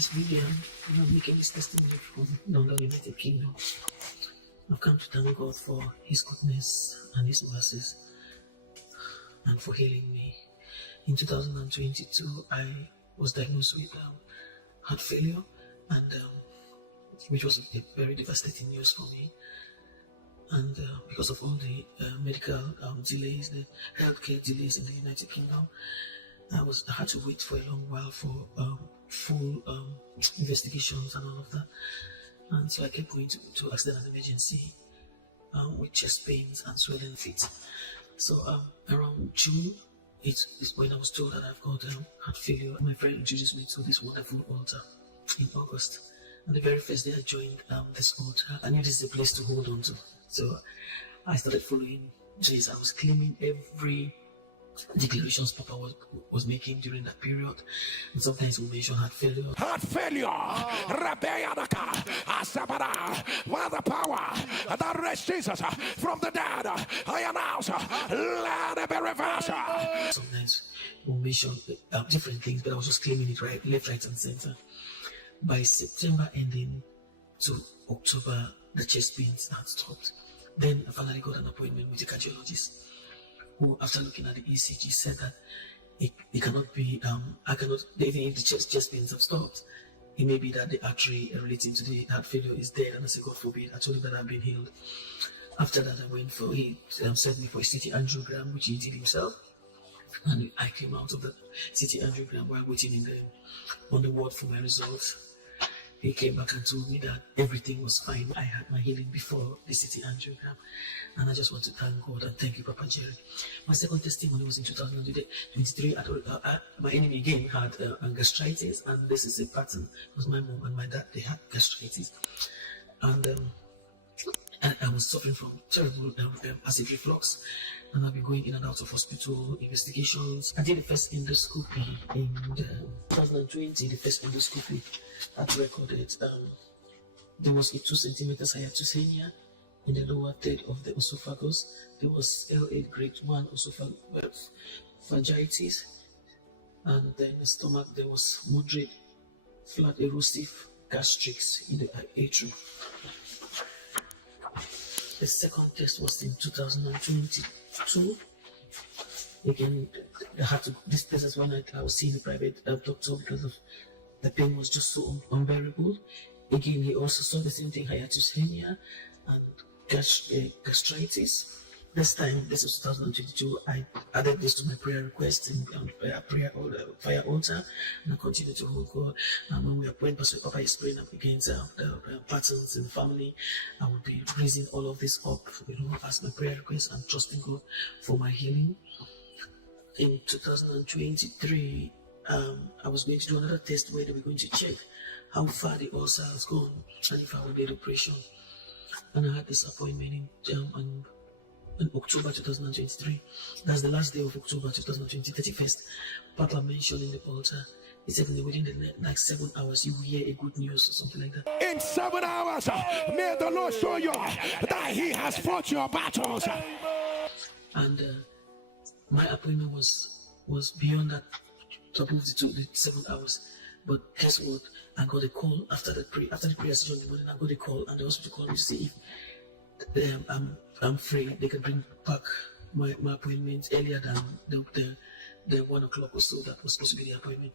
this video, making this testimony from London, United Kingdom. I've come to thank God for His goodness and His mercies and for healing me. In 2022, I was diagnosed with heart failure, and which was a very devastating news for me. And because of all the medical delays, the healthcare delays in the United Kingdom, I had to wait for a long while for full investigations and all of that. And so I kept going to accident and emergency with chest pains and swelling feet. So around June, it's when I was told that I've got heart failure. My friend introduced me to this wonderful altar in August. And the very first day I joined this altar, I knew this is a place to hold on to. So I started following Jesus. I was claiming every declarations Papa was making during that period. And sometimes we mention heart failure. Heart failure, Rabeyanaka, Asabara, what the power that raised Jesus from the dead. I announce, let it be reversed. Sometimes we mention different things, but I was just claiming it left, right, and center. By September ending to October, the chest pains had stopped. Then I finally got an appointment with a cardiologist, who, after looking at the ECG, said that it cannot be, even if the chest pains have stopped, it may be that the artery relating to the heart failure is dead. And I said, God forbid, I told him that I've been healed. After that, he sent me for a CT angiogram, which he did himself. And I came out of the CT angiogram while waiting on the ward for my results. He came back and told me that everything was fine. I had my healing before the CT angiogram. And I just want to thank God and thank you, Papa Jerry. My second testimony was in 2023. My enemy again had gastritis, and this is a pattern. It was my mom and my dad, they had gastritis. And I was suffering from terrible acid reflux. And I've been going in and out of hospital investigations. I did the first endoscopy in 2020. The first endoscopy had recorded there was a 2 centimeters hiatus in the lower third of the esophagus. There was L8 grade 1 esophagitis, and then the stomach there was moderate flat erosive gastritis in the atrium. The second test was in 2022. Again, this test is when I was seeing a private doctor because of the pain was just so unbearable. Again, he also saw the same thing, hiatus hernia and gastritis. This time, this is 2022, I added this to my prayer request in fire altar, and I continue to hold God. And when Pastor Papa is praying up against the patterns in the family, I will be raising all of this up, as my prayer request and trusting God for my healing. In 2023, I was going to do another test where they were going to check how far the ulcer has gone and if I will get operation. And I had this appointment in October 2023. That's the last day of October 2020, 31st. Papa mentioned in the altar, he said within the next 7 hours you will hear a good news or something like that. In 7 hours, may the Lord show you that He has fought your battles. And my appointment was beyond that, top of the 7 hours. But guess what? I got a call after the prayer session in the morning. I got a call, and the hospital called me to see if I'm free. They can bring back my appointment earlier than the 1 o'clock or so that was supposed to be the appointment.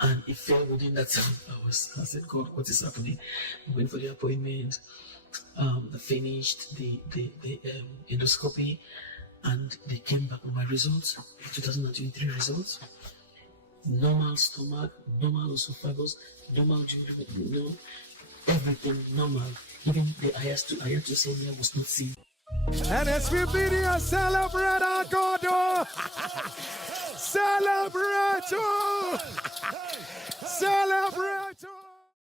And it fell within that 7 hours. I said, God, what is happening? I went for the appointment. I finished the endoscopy, and they came back with my results, 2023 results. Normal stomach, normal esophagus, normal duodenum, everything normal. Even the hiatus hernia was not seen. And as we video celebrate our God, celebrate, celebrate.